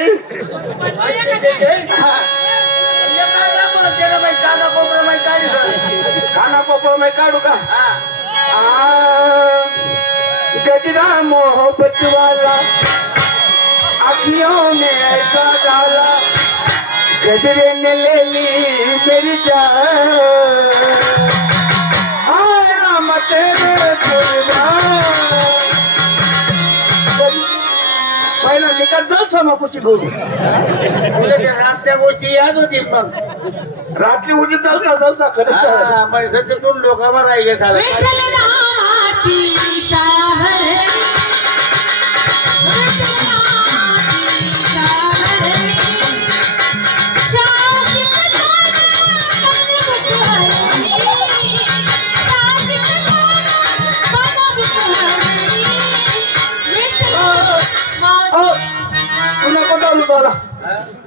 नाही हा. खाना कोपरा मैं काढू का गजरा मोहब्बत वाला अखियों में ऐसा डाला गजरे ने ले ली मेरी जान राम तेरे पहिला निकाल जाऊ समापुशी करू? रातच्या गोष्टी याद होतील मग. रात्री उद्या चालता चालता खरंच मग सध्यातून लोकांवर राहिले झालं. शाळा झाला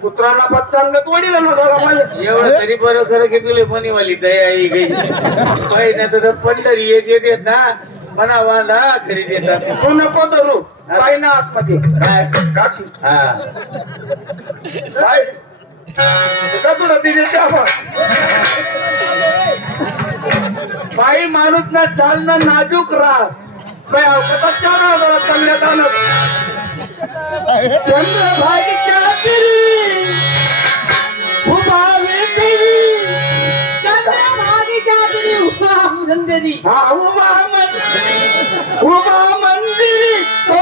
कुत्रांना पत्तांगत वडील ना झाला माझ्या एवढं तरी बरं खरं की तुले मनीवाली दया आई गई पहिल्या तर पंढरी येत येत येत ना मना वाला घरी देतात. तू नको धरू. पाय ना आतमध्ये. काय? काठी हा. काय का तुला दिली त्या बघ. बाई माणूस ना चालणं नाजूक राह बाई अवकाशात चालणार जरा चालण्यात आलं. चंद्रभागेच्या तिरी उभा वेगळी चंद्रभागेच्या तिरी उभा मंदिरी. हा उभा मंदिरी उभा मंदिरी तो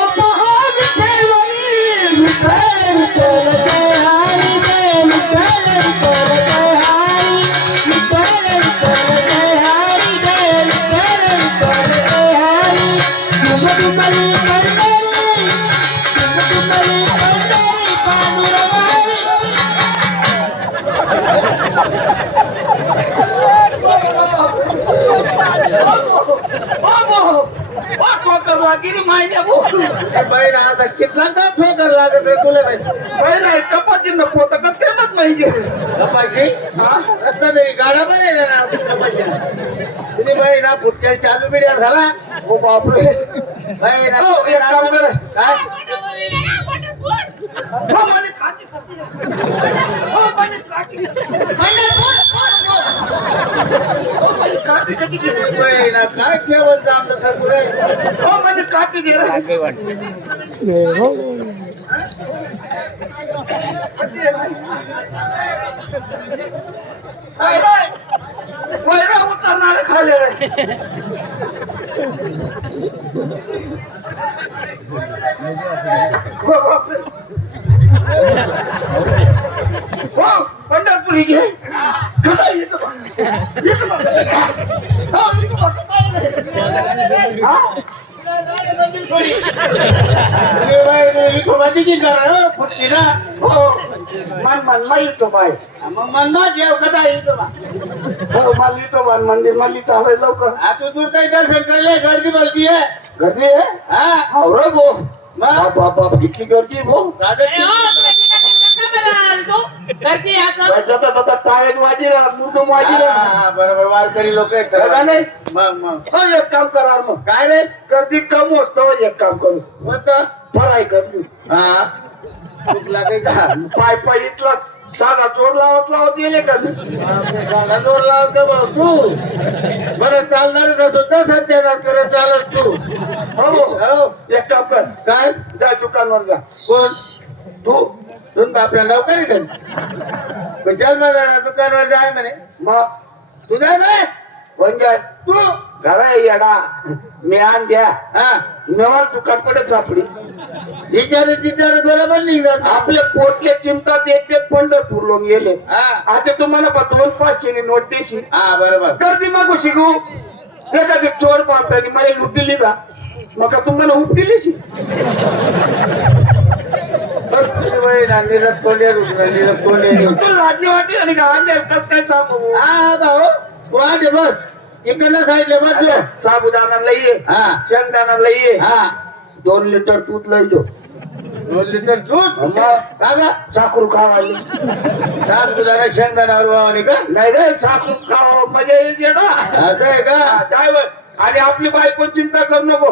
गिरी माहिती बहीण आता कितना का ठोकर लागत आहे तुला नाही पहिला कपातीनं पोत का तेच माहिती कपाशी रत्नागिरी गाडा पण आहे ना तुम्ही बहीण हा फुटक्या चालू मिडिया झाला हो बापरे बहीण. काय काय ठेवत आमचं ठाकूर हो, म्हणजे कापी दे वैरा- वैरा खाले रे हो, बापरे. हो पंढरपुरी घे कसा येतो बा? येतो बा. हो, येतो बा. हा? तुम्ही बहीण विठोबाची करा हो, फुटली ना हो मन मन मा येतो बाय मग मनना जेव कदा येतो बा. हो मला येतो बा मंदिर मला चालू लवकर. आता तू काही दर्शन करले गर्दी बोलती आहे. गर्दी आहे? हा. आवरा भो. मग? बाप बाप इतकी गर्दी आहे भो टायर वाजी राहा मुर्दम वाजी राहा हा, बरोबर वारकरी लोक खरं. नाही? मग मग. हो एक काम करा मग काय रे? गर्दी कम असतो एक काम करू. फराय करू हा. काही पाय पाय इथला साधा जोड लावत लावत गेले का? झाला जोड लावत भाऊ तू? बरं चालणार नसतो तर सध्या करत चालत तू. हो हो. एक काम कर. काय? जा दुकानवर जा. कोण? तू? तुम आपल्या लवकर आहे का चल मला दुकानवर जाय म्हणे. मग? तू जाय म्हणजे तू घरा येडा मी आण द्या. हा? नवा दुकानकडे सापडी. विचारत विचारत बरोबर निघतात आपले पोटले चिमटा देत देत पंढरपूर लोक गेले. हा. आता तुम्हाला दोन पाचशे नोट देशी हा बरोबर. गर्दी मग शिकू. एखादी चोर पापड्याने मला लुटली का मग तुम्हाला उपटिलीशी निरत कोंडे रुग्ण निरत कोंडे तू लाजी वाटी आणि काय सांगू हा भाऊ. तू आले बस. इकडनं बस तू. साबुदाणा लई हा. शेंगदाणा लई हा. दोन लिटर दूध लई दो दोन लिटर दूध? साखरू सात दुधाला शेंगदाणा वाणी का? नाही रे साखरू खावा मजा येते ना. असं आहे का? काय? आणि आपली बायको चिंता करू नको.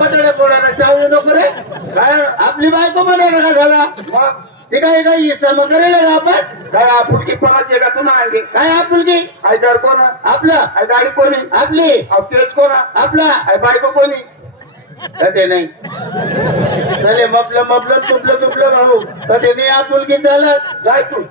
पटडे पोराला चावलं नको रे. काय? आपली बायको म्हणाला का झाला? ते काय हिस्सा मग करेल का आपण? काय फुटकी पणाची का तू ना काय आपुलकी आय घर कोणा? आपला? आय गाडी कोणी? आपली? तेच कोणा? आपला? आय बायको कोणी? कटे नाही. चले मपलं मपलं तुपलं तुपलं भाऊ. कटे नाही आपुलकी चालत. जाय तू.